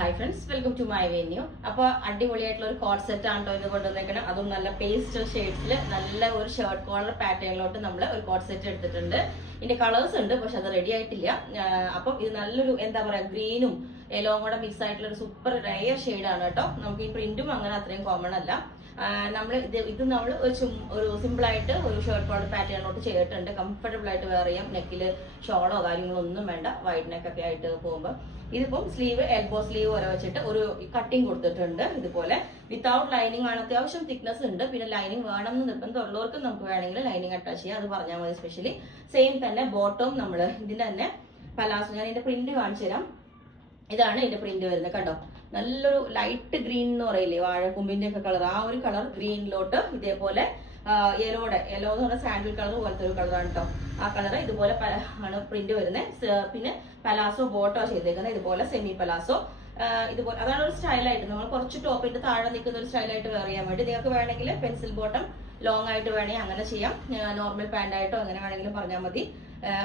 Hi friends, welcome to my venue. അപ്പോൾ അടിപൊളിയായിട്ടുള്ള ഒരു കോഡ് സെറ്റ് ആണോ ഇത് കൊണ്ടുവന്നേക്കണം. അതും നല്ല പേസ്റ്റൽ ഷെയ്ഡ്സിൽ നല്ല ഒരു ഷർട്ട് കോളർ പാറ്റേണിലോട്ട് നമ്മൾ ഒരു കോഡ് സെറ്റ് എടുത്തിട്ടുണ്ട്. ഇതിന്റെ കളേഴ്സ് ഉണ്ട്, പക്ഷെ അത് റെഡി ആയിട്ടില്ല. അപ്പം ഇത് നല്ലൊരു എന്താ പറയാ, ഗ്രീനും യെല്ലോ കൂടെ മിക്സ് ആയിട്ടുള്ള ഒരു സൂപ്പർ റയർ ഷെയ്ഡാണ് കേട്ടോ. നമുക്ക് ഈ പ്രിന്റും അങ്ങനെ അത്രയും കോമൺ അല്ല. നമ്മൾ ഇത് നമ്മൾ ഒരു സിമ്പിൾ ആയിട്ട് ഒരു ഷർട്ട് കോളർ പാറ്റേണിലോട്ട് ചെയ്തിട്ടുണ്ട്. കംഫർട്ടബിൾ ആയിട്ട് വെയർ ചെയ്യാം. നെക്കിൽ ഷോളോ കാര്യങ്ങളോ ഒന്നും വേണ്ട, വൈഡ് നെക്കൊക്കെ ആയിട്ട് പോകുമ്പോൾ. ഇതിപ്പം സ്ലീവ് എൽബോ സ്ലീവ് വരെ വെച്ചിട്ട് ഒരു കട്ടിങ് കൊടുത്തിട്ടുണ്ട്. ഇതുപോലെ വിത്തൗട്ട് ലൈനിങ് ആണ്, അത്യാവശ്യം തിക്നെസ് ഉണ്ട്. പിന്നെ ലൈനിങ് വേണമെന്ന് നിർബന്ധമുള്ളവർക്ക് നമുക്ക് വേണമെങ്കിൽ ലൈനിങ് അറ്റാച്ച് ചെയ്യാം, അത് പറഞ്ഞാൽ മതി. സ്പെഷ്യലി സെയിം തന്നെ ബോട്ടവും നമ്മൾ ഇതിന്റെ തന്നെ പലാസോ, ഞാൻ ഇതിന്റെ പ്രിന്റ് കാണിച്ചു തരാം. ഇതാണ് ഇതിന്റെ പ്രിന്റ് വരുന്നത്, കണ്ടോ. നല്ലൊരു ലൈറ്റ് ഗ്രീൻ എന്ന് പറയില്ലേ, വാഴക്കൊമ്പിന്റെ ഒക്കെ കളർ, ആ ഒരു കളർ ഗ്രീനിലോട്ട് ഇതേപോലെ യെല്ലോ എന്ന് പറഞ്ഞാൽ സാൻഡിൽ കളർ പോലത്തെ ഒരു കളറാണ് കേട്ടോ. ആ കളർ ഇതുപോലെ ആണ് പ്രിന്റ് വരുന്നത്. പിന്നെ പലാസോ ബോട്ടോ ചെയ്തേക്കുന്നത്, ഇതുപോലെ സെമി പലാസോ ഇതുപോലെ. അതാണ് ഒരു സ്റ്റൈലായിട്ട് നമ്മൾ കുറച്ച് ടോപ്പിന്റെ താഴെ നിൽക്കുന്ന ഒരു സ്റ്റൈലായിട്ട് വെയർ ചെയ്യാൻ വേണ്ടി. നിങ്ങൾക്ക് വേണമെങ്കിൽ പെൻസിൽ ബോട്ടം ലോങ് ആയിട്ട് വേണമെങ്കിൽ അങ്ങനെ ചെയ്യാം, നോർമൽ പാന്റ് ആയിട്ടോ അങ്ങനെ വേണമെങ്കിലും പറഞ്ഞാൽ മതി.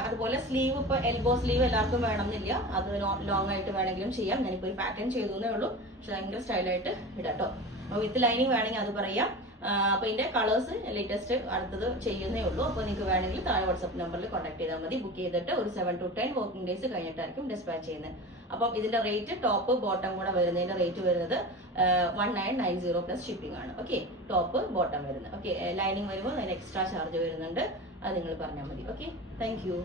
അതുപോലെ സ്ലീവ് ഇപ്പൊ എൽബോ സ്ലീവ് എല്ലാവർക്കും വേണമെന്നില്ല, അത് ലോങ് ആയിട്ട് വേണമെങ്കിലും ചെയ്യാം. ഞാനിപ്പോ ഒരു പാറ്റേൺ ചെയ്തേ ഉള്ളൂ, പക്ഷെ ഭയങ്കര സ്റ്റൈലായിട്ട് ഇടാട്ടോ. വിത്ത് ലൈനിങ് വേണമെങ്കിൽ അത് പറയാം. അപ്പൊ ഇതിന്റെ കളേഴ്സ് ലേറ്റസ്റ്റ് അടുത്തത് ചെയ്യുന്നേ ഉള്ളൂ. അപ്പൊ നിങ്ങൾക്ക് വേണമെങ്കിൽ താഴെ വാട്സ്ആപ്പ് നമ്പറിൽ കോൺടാക്ട് ചെയ്താൽ മതി. ബുക്ക് ചെയ്തിട്ട് ഒരു 7 to 10 വർക്കിംഗ് ഡേയ്സ് കഴിഞ്ഞിട്ടായിരിക്കും ഡിസ്പാച്ച് ചെയ്യുന്നത്. അപ്പം ഇതിന്റെ റേറ്റ് ടോപ്പ് ബോട്ടം കൂടെ വരുന്നതിന്റെ റേറ്റ് വരുന്നത് 1990 പ്ലസ് ഷിപ്പിംഗ് ആണ്. ഓക്കെ, ടോപ്പ് ബോട്ടം വരുന്നത്. ഓക്കെ, ലൈനിങ് വരുമ്പോൾ അതിന് എക്സ്ട്രാ ചാർജ് വരുന്നുണ്ട്, അത് നിങ്ങൾ പറഞ്ഞാൽ മതി. Okay, thank you.